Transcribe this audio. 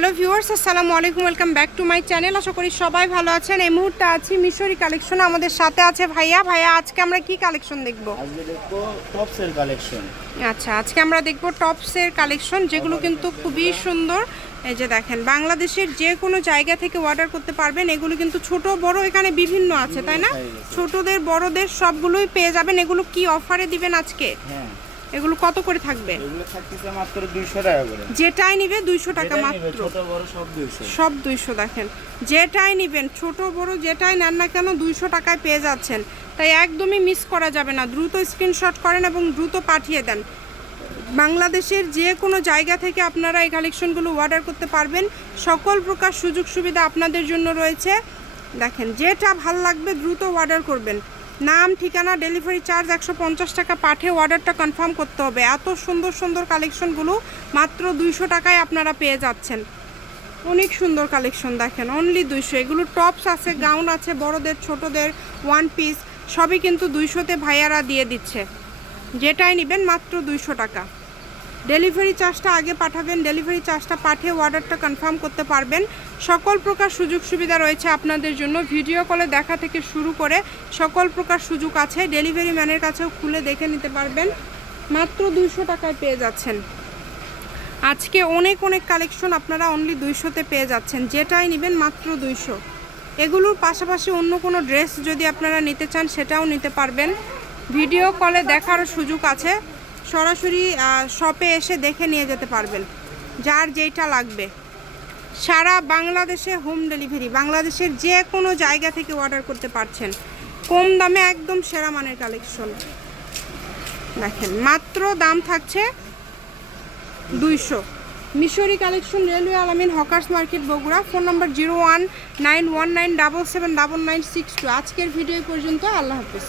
Hello viewers আসসালামু আলাইকুম welcome back to my channel. আশা করি সবাই ভালো আছেন। এই মুহূর্তে আছি মিশরি কালেকশন। আমাদের সাথে আছে ভাইয়া। ভাইয়া আজকে আমরা কি কালেকশন দেখব? আজকে দেখব টপসের কালেকশন। আচ্ছা আজকে আমরা দেখব টপসের কালেকশন যেগুলো কিন্তু খুবই সুন্দর। এই যে দেখেন বাংলাদেশের যে কোনো জায়গা থেকে অর্ডার করতে পারবেন। এগুলো কিন্তু ছোট বড় এখানে বিভিন্ন আছে তাই না? ছোটদের বড়দের সবগুলোই পেয়ে যাবেন। এগুলো কি অফারে দিবেন আজকে? হ্যাঁ। এগুলো কত করে থাকবে? এগুলো থাকতেছে মাত্র দুইশো টাকা করে। যেটাই নিবে দুইশো টাকা মাত্র। ছোট বড় সব দুইশো। সব দুইশো দেখেন। যেটাই নেবেন ছোট বড় যেটাই নেন না কেন দুইশো টাকায় পেয়ে যাচ্ছেন। তাই একদমই মিস করা যাবে না। দ্রুত স্ক্রিনশট করেন এবং দ্রুত পাঠিয়ে দেন। বাংলাদেশের যে কোনো জায়গা থেকে আপনারা এই কালেকশনগুলো অর্ডার করতে পারবেন। সকল প্রকার সুযোগ সুবিধা আপনাদের জন্য রয়েছে। দেখেন যেটা ভালো লাগবে দ্রুত অর্ডার করবেন। নাম, ঠিকানা, ডেলিভারি চার্জ একশো পঞ্চাশ টাকা। পাঠে অর্ডারটা কনফার্ম করতে হবে। এত সুন্দর সুন্দর কালেকশনগুলো মাত্র দুইশো টাকায় আপনারা পেয়ে যাচ্ছেন। অনেক সুন্দর কালেকশন দেখেন অনলি দুইশো। এগুলো টপস আছে গাউন আছে, বড়দের, ছোটদের ওয়ান পিস সবই কিন্তু দুইশোতে ভাইয়ারা দিয়ে দিচ্ছে। যেটাই নেবেন মাত্র দুইশো টাকা। ডেলিভারি চার্জটা আগে পাঠাবেন, ডেলিভারি চার্জটা পাঠিয়ে অর্ডারটা কনফার্ম করতে পারবেন। সকল প্রকার সুযোগ সুবিধা রয়েছে আপনাদের জন্য। ভিডিও কলে দেখা থেকে শুরু করে সকল প্রকার সুযোগ আছে। ডেলিভারি ম্যানের কাছেও খুলে দেখে নিতে পারবেন। মাত্র দুইশো টাকায় পেয়ে যাচ্ছেন। আজকে অনেক অনেক কালেকশন আপনারা অনলি দুইশোতে পেয়ে যাচ্ছেন। যেটাই নেবেন মাত্র দুইশো। এগুলোর পাশাপাশি অন্য কোনো ড্রেস যদি আপনারা নিতে চান, সেটাও নিতে পারবেন। ভিডিও কলে দেখার সুযোগ আছে। সরাসরি শপে এসে দেখে নিয়ে যেতে পারবেন। যার যেইটা লাগবে। সারা বাংলাদেশে হোম ডেলিভারি বাংলাদেশের যে কোনো জায়গা থেকে অর্ডার করতে পারছেন। কম দামে একদম সেরা মানের কালেকশন দেখেন, মাত্র দাম থাকছে দুইশো। মিশরি collection railway Alamin, hawkers market, Bogura. Phone number zero one nine one nine double seven double nine six two. আজকের ভিডিও পর্যন্ত, আল্লাহ হাফিজ।